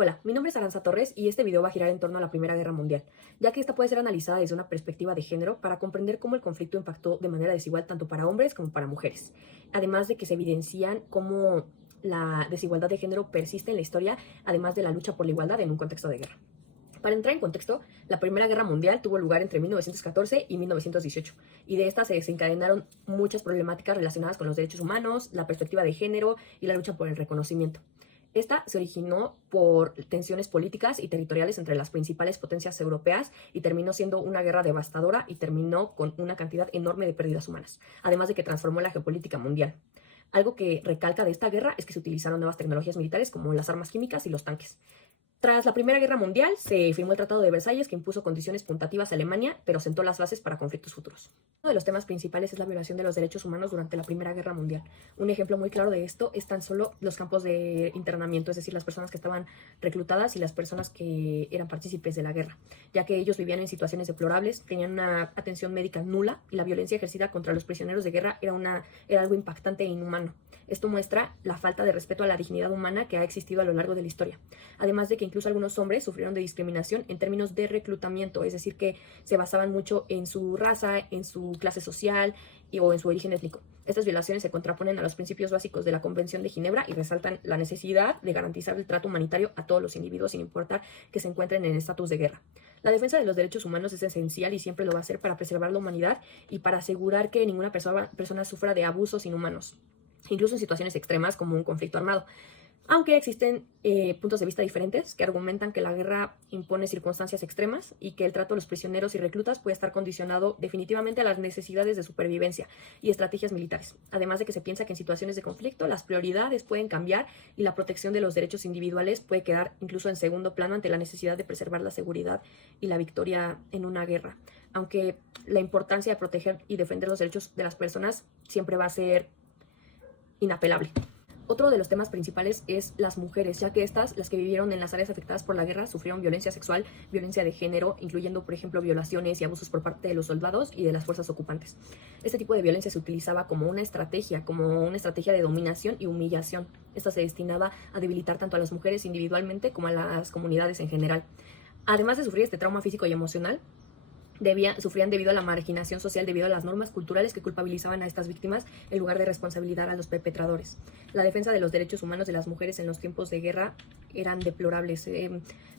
Hola, mi nombre es Aranza Torres y este video va a girar en torno a la Primera Guerra Mundial, ya que esta puede ser analizada desde una perspectiva de género para comprender cómo el conflicto impactó de manera desigual tanto para hombres como para mujeres, además de que se evidencian cómo la desigualdad de género persiste en la historia, además de la lucha por la igualdad en un contexto de guerra. Para entrar en contexto, la Primera Guerra Mundial tuvo lugar entre 1914 y 1918, y de esta se desencadenaron muchas problemáticas relacionadas con los derechos humanos, la perspectiva de género y la lucha por el reconocimiento. Esta se originó por tensiones políticas y territoriales entre las principales potencias europeas y terminó siendo una guerra devastadora y terminó con una cantidad enorme de pérdidas humanas, además de que transformó la geopolítica mundial. Algo que recalca de esta guerra es que se utilizaron nuevas tecnologías militares como las armas químicas y los tanques. Tras la Primera Guerra Mundial, se firmó el Tratado de Versalles que impuso condiciones puntativas a Alemania, pero sentó las bases para conflictos futuros. Uno de los temas principales es la violación de los derechos humanos durante la Primera Guerra Mundial. Un ejemplo muy claro de esto es tan solo los campos de internamiento, es decir, las personas que estaban reclutadas y las personas que eran partícipes de la guerra, ya que ellos vivían en situaciones deplorables, tenían una atención médica nula y la violencia ejercida contra los prisioneros de guerra era algo impactante e inhumano. Esto muestra la falta de respeto a la dignidad humana que ha existido a lo largo de la historia, además de que incluso algunos hombres sufrieron de discriminación en términos de reclutamiento, es decir, que se basaban mucho en su raza, en su clase social o en su origen étnico. Estas violaciones se contraponen a los principios básicos de la Convención de Ginebra y resaltan la necesidad de garantizar el trato humanitario a todos los individuos sin importar que se encuentren en estatus de guerra. La defensa de los derechos humanos es esencial y siempre lo va a ser para preservar la humanidad y para asegurar que ninguna persona sufra de abusos inhumanos, incluso en situaciones extremas como un conflicto armado. Aunque existen puntos de vista diferentes que argumentan que la guerra impone circunstancias extremas y que el trato a los prisioneros y reclutas puede estar condicionado definitivamente a las necesidades de supervivencia y estrategias militares. Además de que se piensa que en situaciones de conflicto las prioridades pueden cambiar y la protección de los derechos individuales puede quedar incluso en segundo plano ante la necesidad de preservar la seguridad y la victoria en una guerra. Aunque la importancia de proteger y defender los derechos de las personas siempre va a ser inapelable. Otro de los temas principales es las mujeres, ya que estas, las que vivieron en las áreas afectadas por la guerra, sufrieron violencia sexual, violencia de género, incluyendo, por ejemplo, violaciones y abusos por parte de los soldados y de las fuerzas ocupantes. Este tipo de violencia se utilizaba como una estrategia de dominación y humillación. Esta se destinaba a debilitar tanto a las mujeres individualmente como a las comunidades en general. Además de sufrir este trauma físico y emocional, sufrían debido a la marginación social, debido a las normas culturales que culpabilizaban a estas víctimas en lugar de responsabilizar a los perpetradores. La defensa de los derechos humanos de las mujeres en los tiempos de guerra eran deplorables.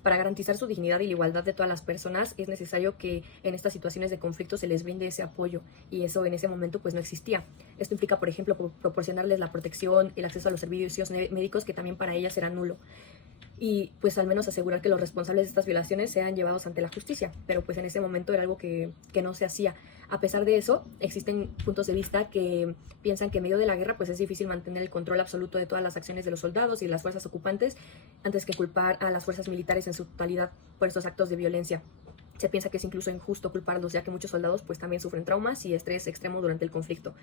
Para garantizar su dignidad y la igualdad de todas las personas es necesario que en estas situaciones de conflicto se les brinde ese apoyo, y eso en ese momento pues no existía. Esto implica, por ejemplo, proporcionarles la protección, el acceso a los servicios médicos, que también para ellas era nulo, y pues al menos asegurar que los responsables de estas violaciones sean llevados ante la justicia, pero pues en ese momento era algo que no se hacía. A pesar de eso, existen puntos de vista que piensan que en medio de la guerra pues es difícil mantener el control absoluto de todas las acciones de los soldados y de las fuerzas ocupantes antes que culpar a las fuerzas militares en su totalidad por estos actos de violencia. Se piensa que es incluso injusto culparlos, ya que muchos soldados pues también sufren traumas y estrés extremo durante el conflicto.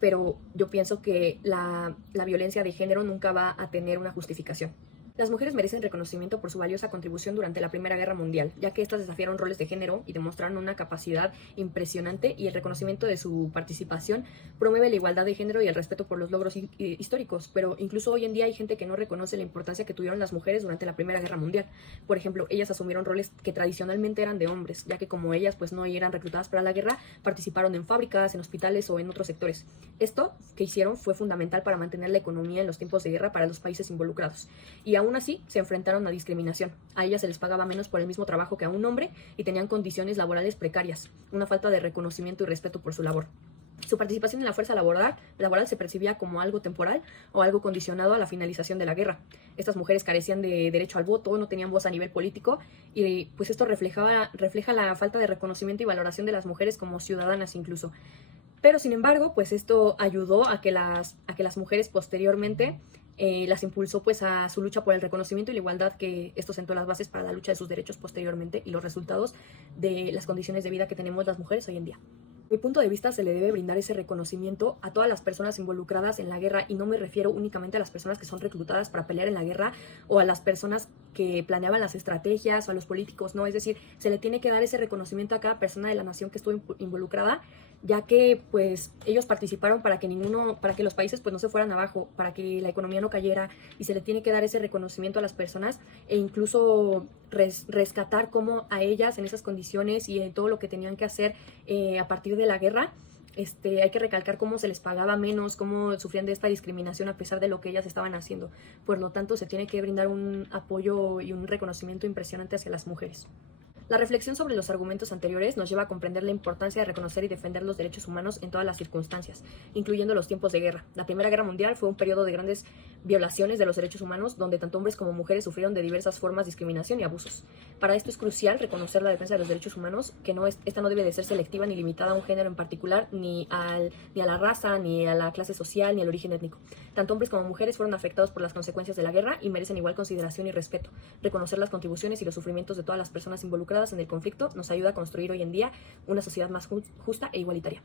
Pero yo pienso que la violencia de género nunca va a tener una justificación. Las mujeres merecen reconocimiento por su valiosa contribución durante la Primera Guerra Mundial, ya que estas desafiaron roles de género y demostraron una capacidad impresionante, y el reconocimiento de su participación promueve la igualdad de género y el respeto por los logros históricos. Pero incluso hoy en día hay gente que no reconoce la importancia que tuvieron las mujeres durante la Primera Guerra Mundial. Por ejemplo, ellas asumieron roles que tradicionalmente eran de hombres, ya que como ellas pues no eran reclutadas para la guerra, participaron en fábricas, en hospitales o en otros sectores. Esto que hicieron fue fundamental para mantener la economía en los tiempos de guerra para los países involucrados, y aún así se enfrentaron a discriminación. A ellas se les pagaba menos por el mismo trabajo que a un hombre y tenían condiciones laborales precarias, una falta de reconocimiento y respeto por su labor. Su participación en la fuerza laboral se percibía como algo temporal o algo condicionado a la finalización de la guerra. Estas mujeres carecían de derecho al voto, no tenían voz a nivel político, y pues esto refleja la falta de reconocimiento y valoración de las mujeres como ciudadanas incluso. Pero sin embargo, pues esto ayudó a que las mujeres posteriormente las impulsó pues a su lucha por el reconocimiento y la igualdad, que esto sentó las bases para la lucha de sus derechos posteriormente y los resultados de las condiciones de vida que tenemos las mujeres hoy en día. Mi punto de vista, se le debe brindar ese reconocimiento a todas las personas involucradas en la guerra, y no me refiero únicamente a las personas que son reclutadas para pelear en la guerra o a las personas que planeaban las estrategias o a los políticos, ¿no? Es decir, se le tiene que dar ese reconocimiento a cada persona de la nación que estuvo involucrada, ya que pues ellos participaron para que los países pues no se fueran abajo, para que la economía no cayera, y se le tiene que dar ese reconocimiento a las personas e incluso rescatar como a ellas en esas condiciones y en todo lo que tenían que hacer a partir de la guerra. Hay que recalcar cómo se les pagaba menos, cómo sufrían de esta discriminación a pesar de lo que ellas estaban haciendo. Por lo tanto, se tiene que brindar un apoyo y un reconocimiento impresionante hacia las mujeres. La reflexión sobre los argumentos anteriores nos lleva a comprender la importancia de reconocer y defender los derechos humanos en todas las circunstancias, incluyendo los tiempos de guerra. La Primera Guerra Mundial fue un periodo de grandes violaciones de los derechos humanos, donde tanto hombres como mujeres sufrieron de diversas formas de discriminación y abusos. Para esto es crucial reconocer la defensa de los derechos humanos, que esta no debe de ser selectiva ni limitada a un género en particular, ni a la raza, ni a la clase social, ni al origen étnico. Tanto hombres como mujeres fueron afectados por las consecuencias de la guerra y merecen igual consideración y respeto. Reconocer las contribuciones y los sufrimientos de todas las personas involucradas en el conflicto nos ayuda a construir hoy en día una sociedad más justa e igualitaria.